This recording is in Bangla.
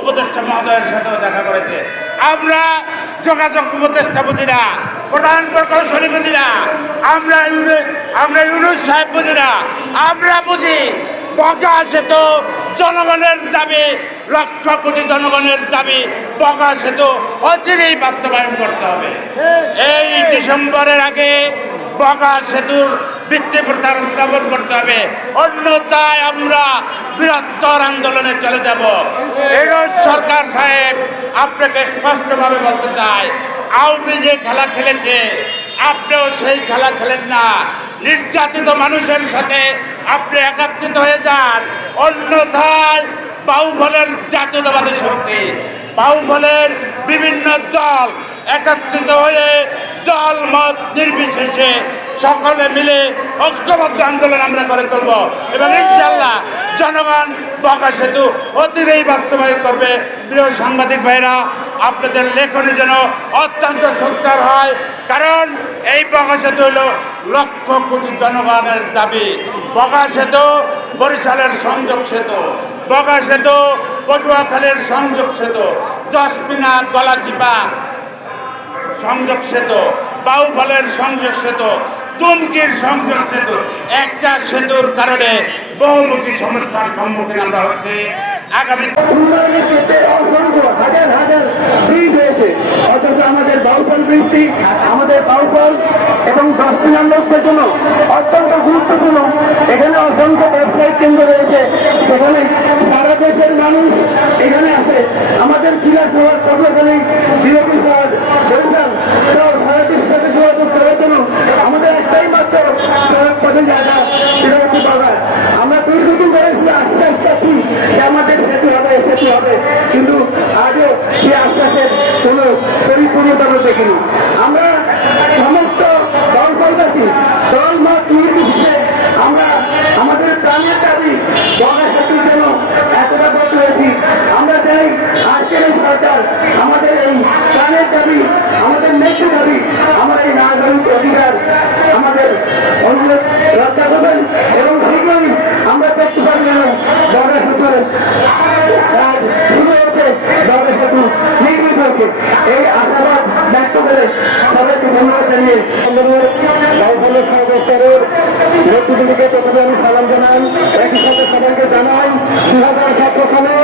উপদেষ্টা মহোদয়ের সাথেও দেখা করেছে। আমরা যোগাযোগ উপদেষ্টা বুঝি না প্রধান প্রকৌশলী বুঝি না আমরা আমরা ইউনুস সাহেব বুঝি না আমরা বুঝি বকা সেতু জনগণের দাবি লক্ষ কোটি জনগণের দাবি বকা সেতু অচিরেই বাস্তবায়ন করতে হবে। এই ডিসেম্বরের আগে বকা সেতুর ভিত্তি প্রচার স্থাপন করতে হবে। অন্যথায় আমরা বৃহত্তর আন্দোলনে চলে যাব। এরও সরকার সাহেব আপনাকে স্পষ্টভাবে বলতে চাই, আওয়ামী যে খেলা খেলেছে, আপনিও সেই খেলা খেলেন না। নির্যাতিত মানুষের সাথে আপনি একাত্রিত হয়ে যান। অন্যথায় বাহুবলের জাতীয়তাবাদী শক্তি, বাহুবলের বিভিন্ন দল একত্রিত হয়ে মত নির্বিশেষে সকলে মিলে ঐক্যবদ্ধ আন্দোলন আমরা করে তুলব। এবং ইনশাল্লাহ জনগণ বকা সেতু অতিরেই বাস্তবায়ন করবে। প্রিয় সাংবাদিক ভাইরা, আপনাদের লেখনী যেন অত্যন্ত সুন্দর হয়, কারণ এই বকা সেতু হলো লক্ষ কোটি জনগণের দাবি। বকা সেতু বরিশালের সংযোগ সেতু। বকা সেতু পটুয়াখালীর সংযোগ সেতু। দশমিনা গলাচিপা। সংযোগ সেতু, বাউফলের সংযোগ সেতু তুমকির সংযোগ সেতু। একটা সেতুর কারণে বহুমুখী সমস্যার সম্মুখীন আমরা হচ্ছি। আমাদের অত্যন্ত গুরুত্বপূর্ণ। এখানে অসংখ্য ব্যবসায়িক কেন্দ্র রয়েছে। সেখানে সারা দেশের মানুষ এখানে আসে। আমাদের ক্রীড়া বিরোধী শহর বরিশাল সহ সারা দেশের সাথে যোগাযোগ করার জন্য আমাদের একটাই মাত্র সড়ক পথে জায়গা সেটা হচ্ছে বাগান আমরা দীর্ঘদিন ধরে শুধু আস্তে আস্তে আছি যে আমাদের সেতু হবে সেতু হবে কিন্তু আজও সে আশ্বাসের কোনো পরিপূর্ণতা আমরা দেখিনি আমরা সমস্ত দলবলবাসী দল মত নির্বিশেষে আমরা আমাদের প্রাণের দাবি বগা সেতুর জন্য এতটা ব্রত হয়েছি আমরা চাই আজকের এই সরকার আমাদের এই প্রাণের দাবি আমাদের ন্যায্য দাবি আমার এই নাগরিক অধিকার আমাদের অনুরোধ রক্ষা করবেন এবং শীঘ্রই আমরা দেখতে পারি যেন বগা সেতুর কাজ শুরু হয়েছে বগা সেতু নির্মিত হয়েছে এই আশাবাদ ব্যক্ত করে সবাইকে ধন্যবাদ জানিয়ে গাঁওফলের সর্বস্তরের নেতৃত্বকে প্রথমে আমি সালাম জানাই। একই সাথে সবাইকে জানাই দু হাজার সতেরো সালে